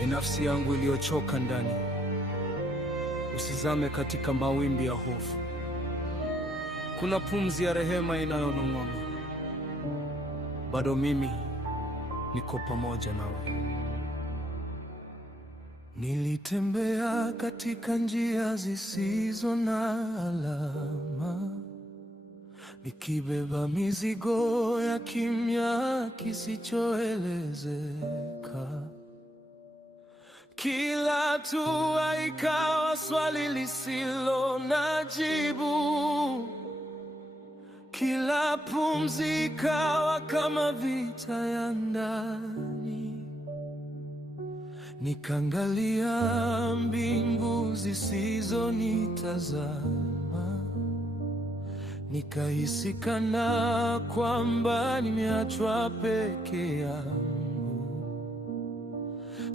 Ni nafsi yangu iliyochoka ndani. Usizame katika mawimbi ya hofu. Kuna pumzi ya rehema inayonong'ona. Bado mimi niko pamoja nawe. Nilitembea katika njia zisizo na alama, nikibeba mizigo ya kimya kisichoelezeka. Kila hatua ikawa swali lisilo na jibu. Kila pumzi ikawa kama vita ya ndani. Nikaangalia mbingu zisizonitazama, nikahisi kana kwamba nimeachwa peke yangu.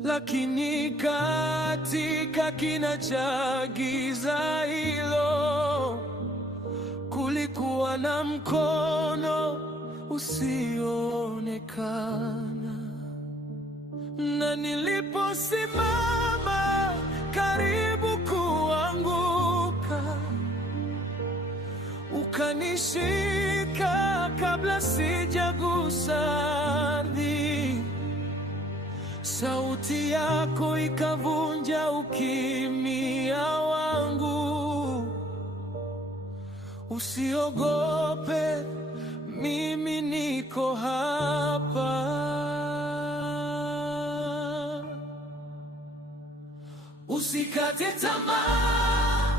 Lakini katika kina cha giza hilo kulikuwa na mkono usioonekana. Na niliposimama karibu kuanguka, ukanishika kabla sijagusa ardhi. Sauti yako ikavunja ukimya wangu. Usiogope, mimi niko hapa. Usikate tamaa,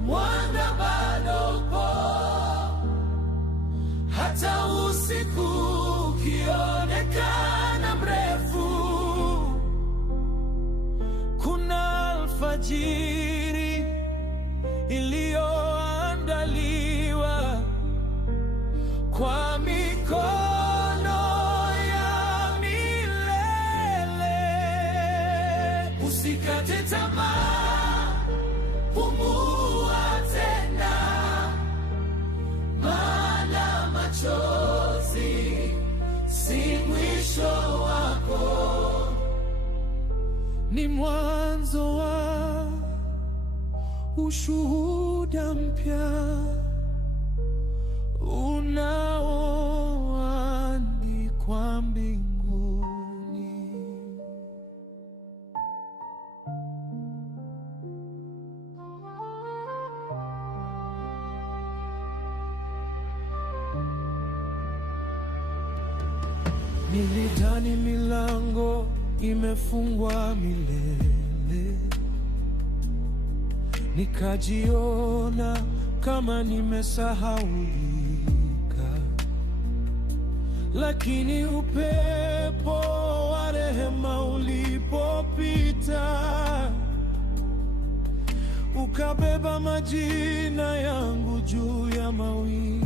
mwanga bado upo. Hata usiku ukionekana mrefu, kuna alfajiri iliyoandaliwa kwa mikono ya milele. Usikate tamaa, pumua tena, maana machozi si mwisho wako, ni mwanzo wa ushuhuda mpya unaoandikwa mbinguni. Nilidhani milango imefungwa milele, nikajiona kama nimesahaulika. Lakini upepo wa rehema ulipopita, ukabeba majina yangu juu ya mawingu.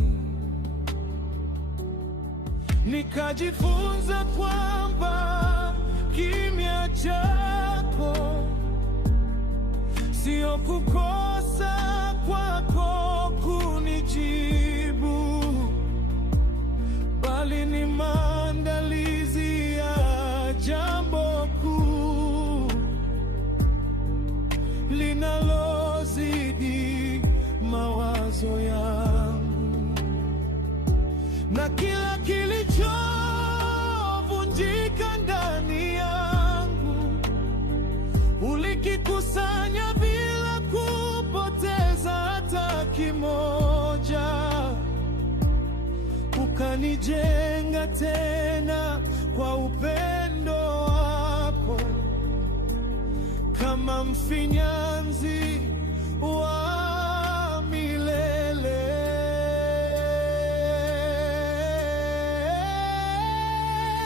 Nikajifunza kwamba kimya chako sio kukosa kwako kunijibu, bali ni maandalizi ya jambo kuu linalozidi mawazo yangu. Na kila kilichovunjika ndani yangu ulikikusanya bila kupoteza hata kimoja. Ukanijenga tena kwa upendo wako, kama mfinyanzi wa milele.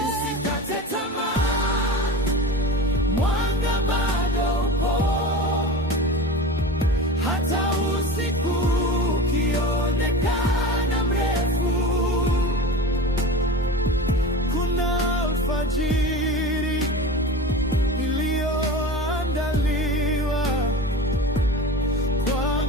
Usikate tamaa, mwanga bado upo. Hata usiku ukionekana mrefu, kuna alfajiri iliyoandaliwa kwa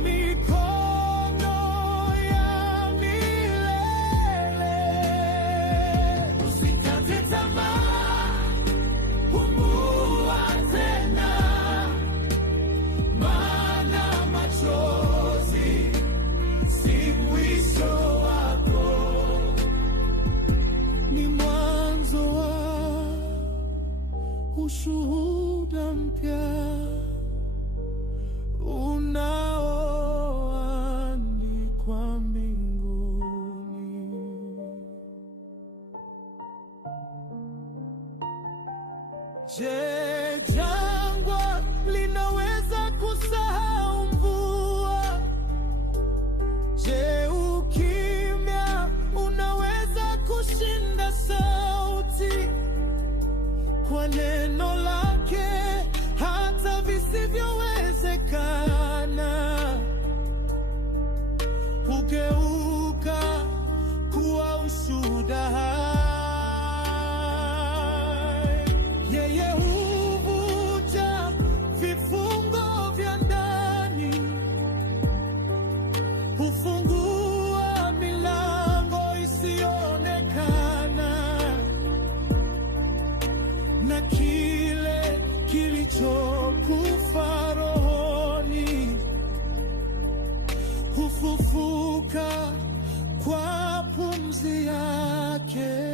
ushuhuda mpya unaoandikwa mbinguni. Je, jangwa linaweza kusahau mvua? Je, ukimya unaweza kushinda sauti? Kwa neno lake hata visivyowezekana hugeuka kuwa ushuhuda hai. Yeye huvunja vifungo vya ndani, hufungua milango isiyoonekana, na kile kilichokufa rohoni hufufuka kwa pumzi yake.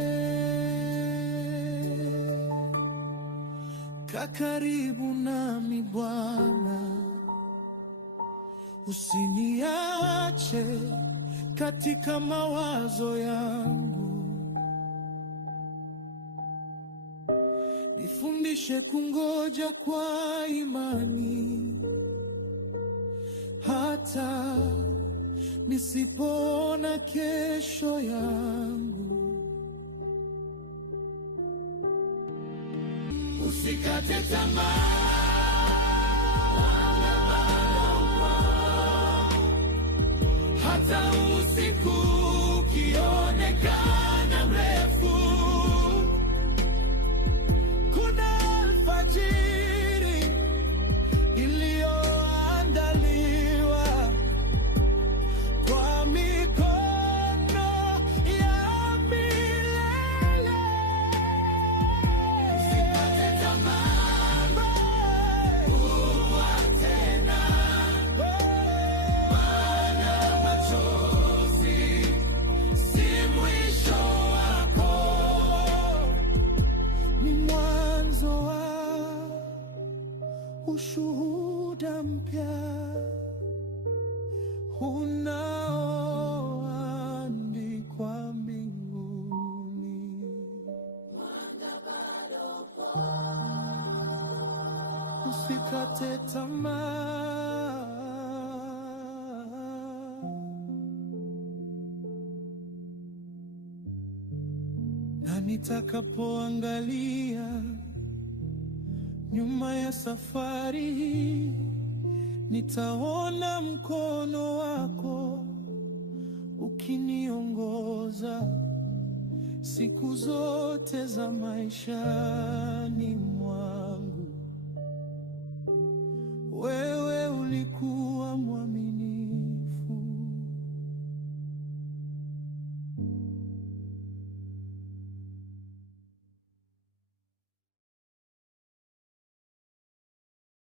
Kaa karibu nami Bwana, usiniache katika mawazo yangu. Nifundishe kungoja kwa imani, hata nisipoona kesho yangu. Usikate tamaa, hata usiku ukionekana mrefu. Kuna alfajiri iliyoandaliwa kwa mikono ya milele. Usikate tamaa, kuwa tena, maana machozi si mwisho wako, ni mwanzo wa ushuhuda mpya unaoandikwa mbinguni. Usikate tamaa, na nitakapoangalia nyuma ya safari hii, nitaona mkono wako ukiniongoza siku zote za maisha.